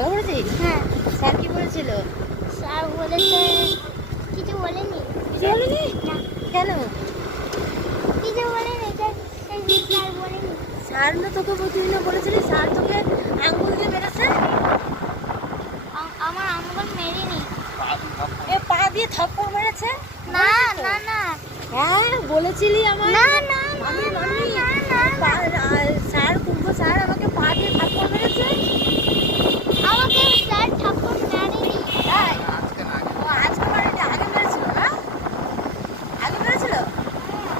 ভালো করেছিস? হ্যাঁ। স্যার কি বলেছিল? স্যার বলেছে কিছু বলেনি। কিছু বলেনি? না, কেন? কিছু বলেনি। স্যার বলেনি। স্যার না তোকে প্রতিদিন বলেছিলি স্যার তোকে আঙ্গুল দিয়ে মেরেছে? আমার আঙ্গুল মেরেনি। এ পা দিয়ে থাপ্পড় মেরেছে? না বলেছিস তো? না না হ্যাঁ বলেছিলি আমার। না না আমি না মানি। না না না। স্যার কুম্ভ স্যার আমাকে পা দিয়ে থাপ্পড় মেরেছে। আমাকে স্যার ঠাকুর মারেনি। তাই? ও আজকে মারেনি, আগে মেরেছিল না? আগে মেরেছিল?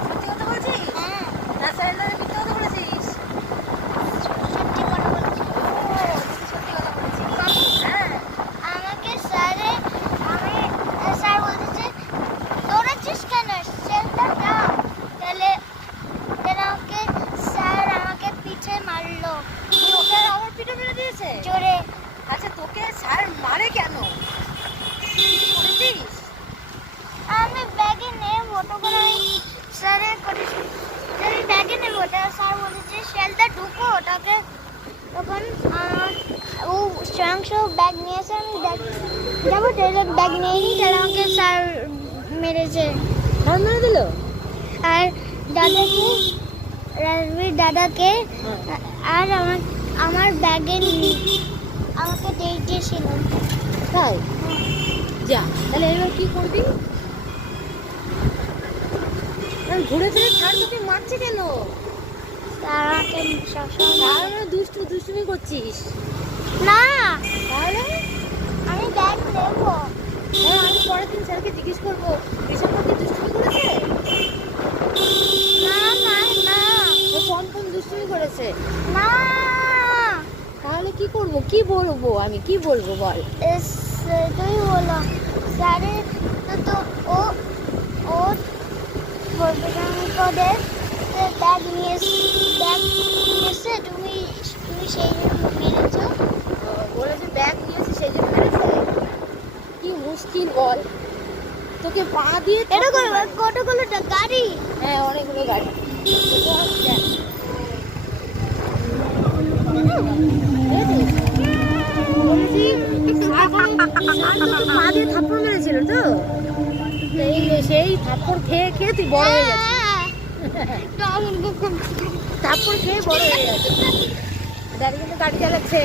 সত্যি কথা বলছিস? হ্যাঁ, না স্যার না মিথ্যে কথা বলেছিস? সত্যি কথা বলছি। ও সত্যি কথা বলেছিস। হ্যাঁ। আমাকে স্যারে আমি স্যার বলতেছে দৌড়াচ্ছিস কেন, সেলটা দাও। তাহলে আমাকে স্যার আমাকে পিঠে মারলো তোকে আমার পিঠে মেরে দিয়েছে? জোরে। আচ্ছা তোকে স্যার মারে কেন? কিছু করেছিস? আমি ব্যাগে নেবো তখন আমি স্যারের করেছি আমি ব্যাগে নেবো, ওটা স্যার বলেছে সেলটা ঢুকো ওটাকে। তখন ও স্বয়ংস ব্যাগ নিয়ে এসে আমি ব্যাগ যাবো, তাহলে ব্যাগ নিয়ে নিই, তাহলে আমাকে স্যার মেরেছে। স্যার মেরে দিল? আর দাদাকে, রাজবীর দাদাকে আর আমার ব্যাগে আমাকে দিয়ে দিয়েছিল। তাই? যা তাহলে এবার কি করবি? ঘুরে ফিরে স্যার তোকে মারছে কেন? স্যার আমাকে সবসময় স্যার মানে দুষ্টুমি করছিস? না, তাহলে আমি ব্যাগ নেবো। হ্যাঁ আমি পরের দিন স্যারকে জিজ্ঞেস করবো ঋষভ কি দুষ্টুমি করেছে? না না না ও কোন দুষ্টুমি করেছে? না, তাহলে কি করব, কি বলবো, আমি কি বলবো বল? তুই বলো স্যারের তো ও ও বলবেন করে ব্যাগ নিয়ে এসে তুমি সেই জন্য মেরেছো। বলেছে ব্যাগ নিয়েছি সেই জন্য মেরেছে? কি মুশকিল বল, তোকে পা দিয়ে এটা থাপ্পড় মারে। কতগুলো গাড়ি। হ্যাঁ অনেকগুলো গাড়ি। বলছি স্যার তোকে পা দিয়ে থাপ্পড় মেরেছিল তো? সেই থাপ্পড় খেয়ে খেয়ে তুই বড় হয়ে যাচ্ছিস। থাপ্পড় খেয়ে বড় হয়ে যাচ্ছিস। দাদা কিন্তু গাড়ি চালাচ্ছে,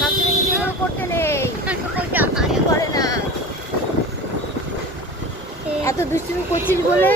সাবধানে কিন্তু এগুলো করতে নেই, করে না। এত দুষ্টুমি করছিস বলে